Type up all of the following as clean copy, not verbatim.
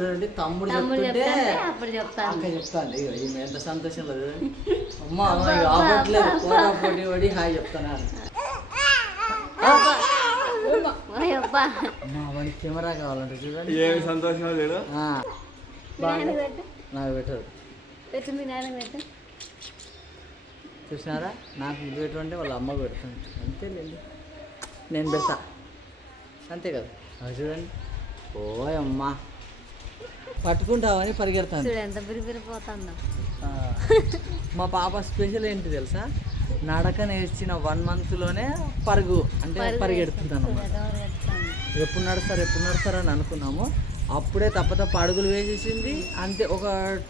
చూడండి తమ్ముడు చెప్తుంటే అప్పుడు చెప్తాను ఇక ఈమె ఎంత సంతోషంలో అమ్మ ఆపట్లేదు పోటీ పడి హాయ్ చెప్తాను వాడికి కెమెరా కావాలంటే చూడండి ఏమి సంతోషం లేదు నాకు పెట్టదు చూసినారా నాకు ఇది పెట్టుకుంటే వాళ్ళ అమ్మ పెడుతుంది అంతేలేండి నేను పెడతా అంతే కదా అది చూడండి ఓ అమ్మ పట్టుకుంటావని పరిగెడతాను మా పాప స్పెషల్ ఏంటి తెలుసా నడక నేర్చిన 1 monthలోనే పరుగు అంటే పరిగెడుతుంటాను ఎప్పుడు నడుస్తారు అని అనుకున్నాము అప్పుడే తప్ప అడుగులు వేసేసింది అంతే ఒక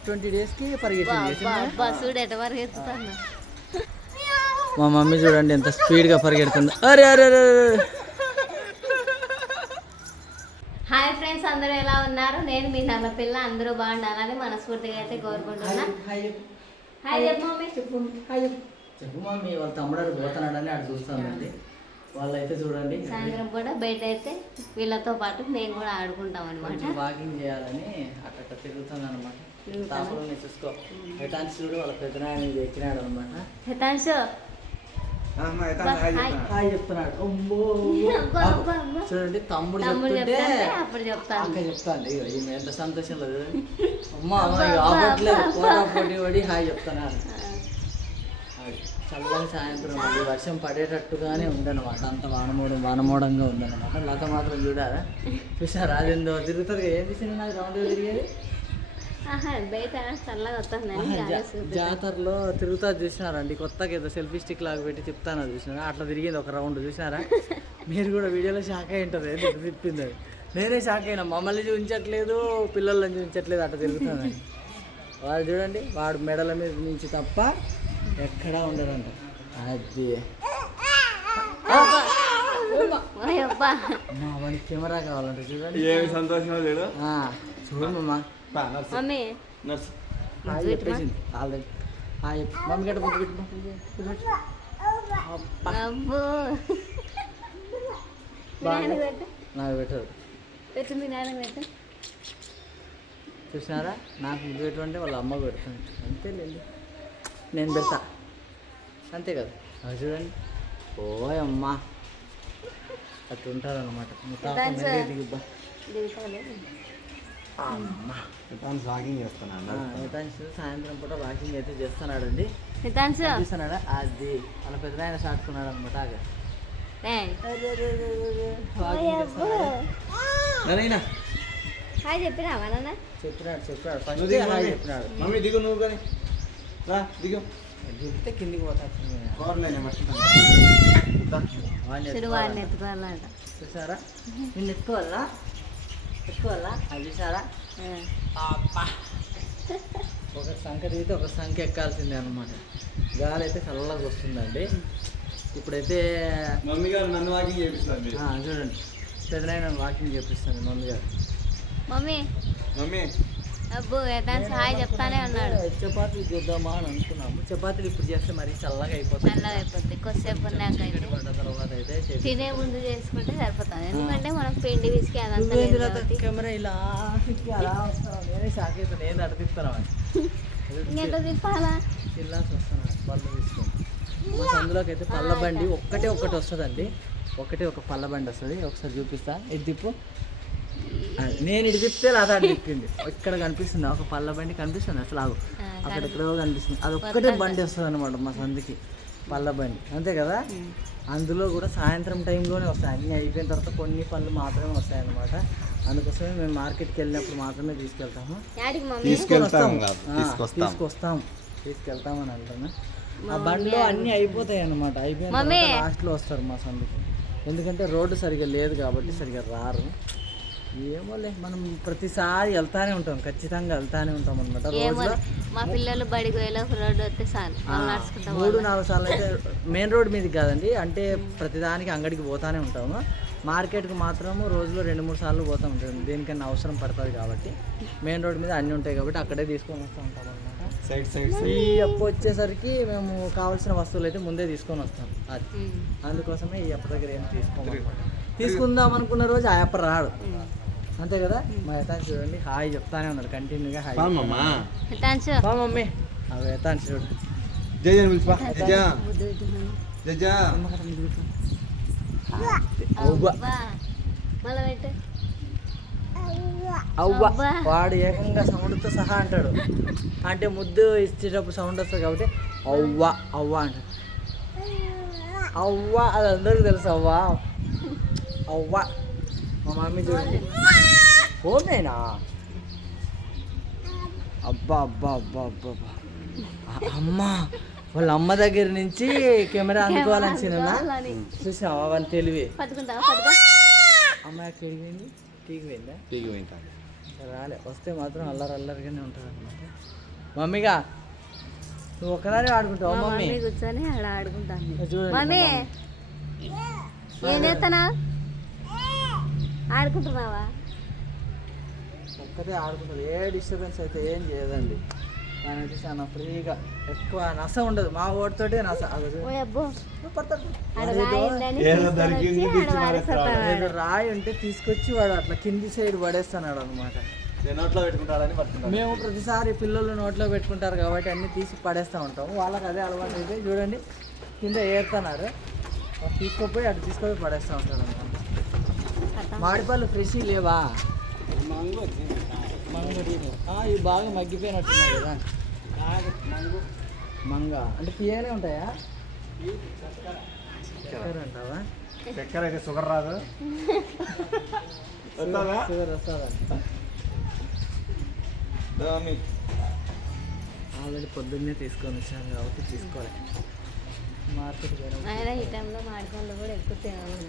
20 daysకి పరిగెత్తింది మా మమ్మీ చూడండి ఎంత స్పీడ్గా పరిగెడుతుందో అరే అరే అరే హాయ్ ఫ్రెండ్స్, అందరూ ఎలా ఉన్నారు? నేను మీ నల్ల పిల్ల, అందరూ బాగుండాలని మనస్ఫూర్తిగా అయితే కోరుకుంటున్నా. హాయ్ చెప్పు మమ్మీ. చెప్పు మమ్మీ. వాళ్ళ తమ్ముడు పోతున్నాడని అటు చూస్తానండి. వాళ్ళైతే చూడండి సాయంత్రం కూడా బయట అయితే వీళ్ళతో పాటు మేము కూడా ఆడుకుంటాం అనమాట. వాకింగ్ చేయాలని అట్ట తిరుగుతుంది అనమాట. చూసుకో హెటాన్స్ చూడు వాళ్ళ పెద్దనాయన ఎక్కినాడు అనమాట. హెటాన్స్ హాయ్ చెప్తున్నాడు. చూడండి తమ్ముడు చెప్తుంటే అప్పుడు చెప్తాను ఇక ఈమె ఎంత సంతోషంలో అమ్మ ఆపట్లేదు పోటీ పడి హాయ్ చెప్తున్నాను. చల్లని సాయంత్రం మళ్ళీ వర్షం పడేటట్టుగానే ఉందన్నమాట. అంత వానమోడంగా ఉందన్నమాట. లత మాత్రం చూడారా చూసారా అదేందో తిరుగుతుంది. ఏం తీసింది నాకు రౌండ్గా తిరిగేది బయట చల్లగా వస్తుంది. జాతరలో తిరుగుతా చూసినారండి. కొత్తగా ఏదో సెల్ఫీ స్టిక్ లాగా పెట్టి తిప్పుతాను చూసినారా. అట్లా తిరిగింది ఒక రౌండ్ చూసినారా. మీరు కూడా వీడియోలో షాక్ అయి ఉంటుంది తిప్పింది. అది నేనే షాక్ అయినా. మమ్మల్ని చూపించట్లేదు, పిల్లల్ని చూపించట్లేదు, అట్లా తిరుగుతానని. వాళ్ళు చూడండి వాడు మెడల మీద నుంచి తప్ప ఎక్కడా ఉండరంట. అది వాడికి కెమెరా కావాలంటే చూడండి ఏమి సంతోషం లేదు చూడమ్మా. మమ్మీ చెప్పేసింది ఆల్రెడీ. మమ్మీ గట్ట బుద్ధి నాకు పెట్టదు. చూసినారా నాకు బుద్ధి పెట్టుకుంటే వాళ్ళ అమ్మ పెడుతుంది అంతేలేండి. నేను పెడతా అంతే కదా. అది చూడండి ఓ అమ్మ అట్లా ఉంటారనమాట. వాకింగ్ చేస్తున్నాను. సాయంత్రం పూట వాకింగ్ అయితే చేస్తున్నాడండి. చూస్తున్నాడా అది వాళ్ళ పెద్దనాయన సాటుకున్నాడు అనమాట. చెప్పినాడు ఫస్ట్ చెప్పినాడు. మమ్మీ దిగు నువ్వు కానీ దిగు. దిగితే కిందికి పోతాడు. చూసారా నిన్ను ఎత్తుకోవాలా అది చూసారా. ఒక సంఖ్య దిగితే ఒక సంఖ్య ఎక్కాల్సిందే అనమాట. గాలి అయితే చల్లగా వస్తుందండి. ఇప్పుడైతే మమ్మీ గారు నన్ను వాకింగ్ చేపిస్తుంది. చూడండి పెద్దనాయన వాకింగ్ చేపిస్తాను మమ్మీ గారు. మమ్మీ అబ్బో హాయ్ చెప్తానే ఉన్నాడు. చపాతీలు చేద్దామా అని అనుకున్నాము. చపాతీలు ఇప్పుడు చేస్తే మరి చల్లగా అయిపోతుంది. కొద్దిసేపు తర్వాత అయితే తినే ముందు చేసుకుంటే సరిపోతుంది. ఎందుకంటే మనం పిండి విసికి అదంతా కెమెరా ఇలా అలా వస్తాను. నేనే షాక్ అవుతాను. ఏది అడిగిస్తాను ఎంత తిప్పాలా తిల్లాల్సి వస్తాను. పళ్ళు తీసుకొని అందులోకి అయితే పళ్ళ బండి ఒకటి వస్తుందండి. ఒక పళ్ళ బండి వస్తుంది. ఒకసారి చూపిస్తా. ఇది తిప్పు. నేను ఇటు తిప్పితే అది అటు తిప్పింది. ఇక్కడ కనిపిస్తుంది ఒక పళ్ళ బండి కనిపిస్తుంది. అసలు అక్కడ ఎక్కడో కనిపిస్తుంది. అది ఒక్కటే బండి వస్తుంది అనమాట మా సందుకి పళ్ళ బండి. అంతే కదా. అందులో కూడా సాయంత్రం టైంలోనే వస్తాయి. అన్నీ అయిపోయిన తర్వాత కొన్ని పళ్ళు మాత్రమే వస్తాయి అనమాట. అందుకోసమే మేము మార్కెట్కి వెళ్ళినప్పుడు మాత్రమే తీసుకెళ్తామని అంటున్నా. ఆ బండిలో అన్నీ అయిపోతాయి అనమాట. అయిపోయిన తర్వాత లాస్ట్లో వస్తారు మా సందుకి. ఎందుకంటే రోడ్డు సరిగా లేదు కాబట్టి సరిగా రారు. ఏమోలే మనం ప్రతిసారి వెళ్తానే ఉంటాం. ఖచ్చితంగా వెళ్తానే ఉంటాం అనమాట. మా పిల్లలు బడికి రోడ్డు వస్తే 3-4 సార్లు అయితే మెయిన్ రోడ్ మీదకి కాదండి. అంటే ప్రతిదానికి అంగడికి పోతానే ఉంటాము. మార్కెట్కి మాత్రము రోజులో 2-3 సార్లు పోతూ ఉంటాం. దేనికన్నా అవసరం పడుతుంది కాబట్టి. మెయిన్ రోడ్ మీద అన్నీ ఉంటాయి కాబట్టి అక్కడే తీసుకొని వస్తూ ఉంటాం అనమాట. ఈ అప్పు వచ్చేసరికి మేము కావాల్సిన వస్తువులు అయితే ముందే తీసుకొని వస్తాం. అది అందుకోసమే ఈ అప్పు దగ్గర ఏం తీసుకుందాం అనుకున్న రోజు ఆ అప్ప రాడు. అంతే కదా మా యథాన్ చూడండి హాయ్ చెప్తానే ఉన్నాడు కంటిన్యూగా హాయ్ పామమ్మా హితాంశు పా మమ్మీ అవి యథాన్ చూడు జయ పిలిచిపా జయ జయ అవ్వ మళ్ళీ పెట్టు అవ్వ అవ్వ. వాడు ఏకంగా సౌండ్తో సహా అంటాడు అంటే ముద్దు ఇచ్చేటప్పుడు సౌండ్ వస్తుంది కాబట్టి అవ్వ అవ్వ అంటాడు అవ్వ అది అందరికీ తెలుసు అవ్వ అవ్వ మా మమ్మీ చూడండి ఫోనేనా అబ్బా అబ్బా అబ్బా అబ్బా అబ్బా అమ్మ వాళ్ళ అమ్మ దగ్గర నుంచి కెమెరా అందుకోవాలని సినిమా చూసావా వాళ్ళ తెలివి పట్టుకుంటావా పట్టుకో అమ్మాయి టీవీ టీవీ పోయిందా టీకి పోయింటా రాలే వస్తే మాత్రం అల్లరి అల్లరిగానే ఉంటుంది అనమాట మమ్మీగా నువ్వు ఒక్కదానే ఆడుకుంటావు మా మమ్మీ మమ్మీ కూర్చొని ఆడ ఆడుకుంటాను చూడండి మమ్మీ మా ఏం చేస్తానా ఆడుకుంటున్నావా ఒక్కతే ఆడుకుంటుంది ఏ డిస్టర్బెన్స్ అయితే ఏం చేయదండి కానీ అయితే చాలా ఫ్రీగా ఎక్కువ నస ఉండదు మా ఓడితోటే నస ఓ అబ్బో నువ్వు పడతాడు. ఆడ అదేదో రాయిందని ఏదో తీసుకొని దొరికింది, వచ్చి ఆడ తెచ్చి వారేస్తాడు. ఏదో రాయి ఉంటే తీసుకొచ్చి వాడు అట్లా కింది సైడ్ పడేస్తున్నాడు అనమాట నేను నోట్లో పెట్టుకుంటాడని పట్టుకుంటాను మేము ప్రతిసారి పిల్లలు నోట్లో పెట్టుకుంటారు కాబట్టి అన్నీ తీసి పడేస్తూ ఉంటాము వాళ్ళకి అదే అలవాటు అయితే చూడండి కింద ఏరుతున్నారు తీసుకుపోయి అటు తీసుకొని పడేస్తూ ఉంటారు అనమాట కథ. మామిడిపళ్ళు ఫ్రెష్ లేవా మంగడి ఇవి బాగా మగ్గిపోయినట్టున్నాయి కదా మంగ అంటే తీయనే ఉంటాయా చక్కెర అంటావా చక్కెర అయితే షుగర్ రాదు వస్తుందా? షుగర్ వస్తుందంట మమ్మీ ఆల్రెడీ పొద్దున్నే తీసుకొని వచ్చాను కాబట్టి తీసుకోవాలి మార్కెట్ ఆయన ఈ టైంలో మామిడిపళ్ళు కూడా ఎక్కువ తినాలి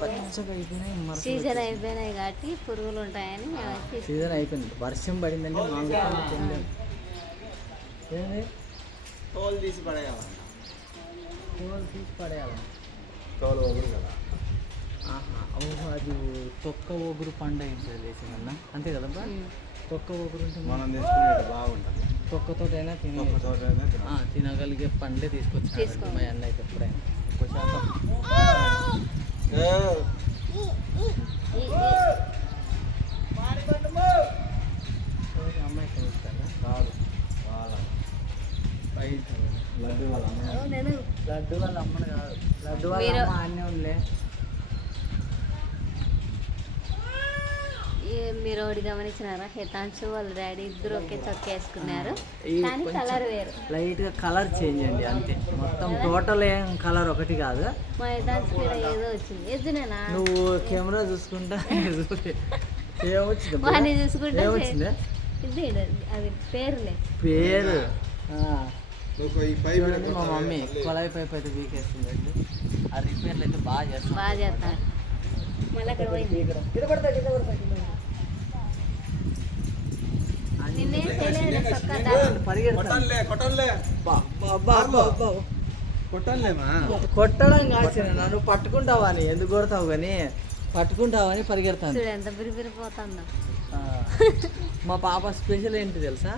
పచ్చగా అయిపోయినాయి సీజన్ అయిపోయినాయి కాబట్టి పురుగులు ఉంటాయని మేము తీసుకు- సీజన్ అయిపోయింది వర్షం పడిందంటే మామిడికాయలు తినలేము. ఏంది తోలు తీసి పడేయాలి కూరలు తీసి పడేయాలి తోలు ఒకరు కదా ఆహా ఓహో అది తొక్క ఒగురు పండుగ ఉంటుంది వేసిందన్న అంతే కదబ్బా తొక్క ఒగురు ఉంటే మనం తీసుకునేది బాగుంటుంది తొక్కతోటైనా తినే ఒక్క తోటైనా తినాలి. తినగలిగే పండ్లే తీసుకొచ్చాను తీసుకో. మా అన్న అయితే ఎప్పుడైనా ఎక్కువ శాతం ఎవరి అమ్మాయి కలుస్తారా కాదు వాళ్ళ లడ్డు వాళ్ళ అమ్మ. ఓ, నేను లడ్డు వాళ్ళ అమ్మని కాదు లడ్డు వాళ్ళ మీరు- అమ్మ అన్నీ ఉందిలే మీరు ఒకటి గమనించినారా హితాంశు వాళ్ళ డాడీ ఇద్దరు ఒకే చొక్క వేసుకున్నారు ఈ కానీ కొంచెం కలర్ వేరు లైట్గా కలర్ చేంజ్ అండి అంతే మొత్తం టోటల్ ఏం కలర్ ఒకటి కాదు మా హితాంశు కూడా ఏదో వచ్చింది ఎద్దునేనా నువ్వు కెమెరా చూసుకుంటా ఏమొచ్చింది వాడిని చూసుకుంటే ఏమొచ్చింది ఇది అది పేరులే పేరు నువ్వు ఈ పైపు చూడండి మా మమ్మీ కొలాయి పైప్ అయితే వీకేస్తుంది ఆ రిపేర్లు అయితే బాగా చేస్తాం బాగా చేస్తారు మళ్ళీ అక్కడ పోయింది నిన్నే తెలియదు చొక్కా పరిగెడతాను కొట్టంలే కొట్టంలేమా కొట్టడం కాసిన నన్ను పట్టుకుంటావా అని ఎందుకు కొడతావు కానీ పట్టుకుంటావని పరిగెడతాను చూడు ఎంత బిరిపోతుందో ఆ, మా పాప స్పెషల్ ఏంటి తెలుసా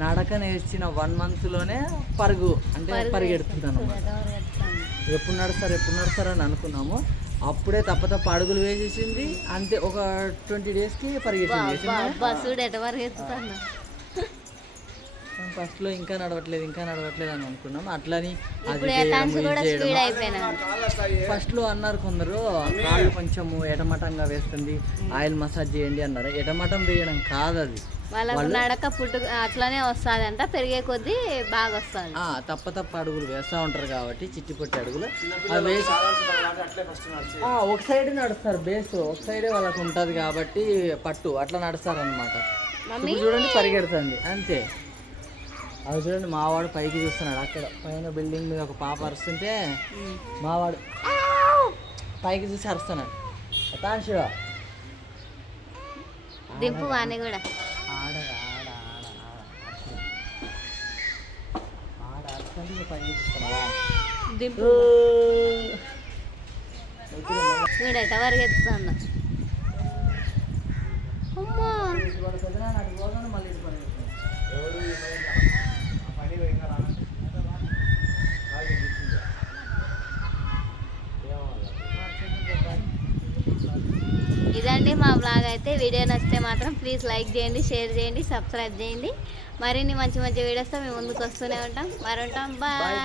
నడక నేర్చిన 1 monthలోనే పరుగు అంటే పరిగెడుతుంటాను అనమాట ఎప్పుడు నడుస్తారు అని అనుకున్నాము అప్పుడే తప్ప అడుగులు వేసేసింది అంతే ఒక 20 daysకి పరిగెట్టింది చూడు ఎట వరకు ఎత్తుతాను ఫస్ట్లో ఇంకా నడవట్లేదు అని అనుకున్నాం అట్లని అది ఇప్పుడు చేయడము, హితాంశు ఇది కూడా చేయడము. స్పీడ్ అయిపోయినాడు ఫస్ట్లో అన్నారు కొందరు కాళ్ళు కొంచెము ఎటమటంగా వేస్తుంది ఆయిల్ మసాజ్ చేయండి అన్నారు ఎటమటం వేయడం కాదు అది వాళ్ళకు నడక పుట్టు అట్లానే వస్తుంది అంట పెరిగే కొద్దీ బాగా వస్తుంది తప్ప అడుగులు వేస్తూ ఉంటారు కాబట్టి చిట్టి పొట్టి అడుగులు అవి వేసి అట్లే ఫస్ట్ నడిచి ఒక సైడ్ నడుస్తారు బేస్ ఒక సైడే వాళ్ళకు ఉంటుంది కాబట్టి పట్టు అట్లా నడుస్తారు అనమాట మమ్మీ చూడండి పరిగెడుతుంది అంతే అది చూడండి మావాడు పైకి చూస్తున్నాడు అక్కడ పైన బిల్డింగ్ మీద ఒక పాప అరుస్తుంటే మావాడు పైకి చూసి అరుస్తున్నాడు తాన్షుడా దింపు వాణి కూడా ఆడ అరుస్తుంటే పైకి చూస్తున్నావా దింపు చూడు ఎట వరకు ఎత్తుతుందో అమ్మా వాడు పెద్దనాన్న అటు పోగానే మళ్ళీ ఇటు పరిగెడుతున్నాడు. పని పోయినా రానా? ఇదండి మా అయితే వీడియో నచ్చితే మాత్రం ప్లీజ్ లైక్ చేయండి, షేర్ చేయండి, సబ్స్క్రైబ్ చేయండి. మరిన్ని మంచి మంచి వీడియోస్తో మేము ముందుకు వస్తూనే ఉంటాం. మరి ఉంటాం. బాయ్.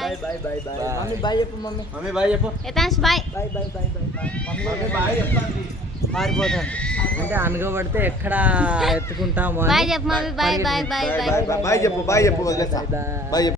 మమ్మీ బాయ్ చెప్పు మమ్మీ. మమ్మీ బాయ్ చెప్పు. Yathansh bye. Bye mummy bye చెప్తాను. మారిపోతాను అంటే అనగబడితే ఎక్కడ ఎత్తుకుంటాము బాయ్ చెప్పు mummy. Bye bye bye bye. Bye చెప్పు. బాయ్ చెప్పు. వదిలేస్తా. బాయ్ చెప్పు.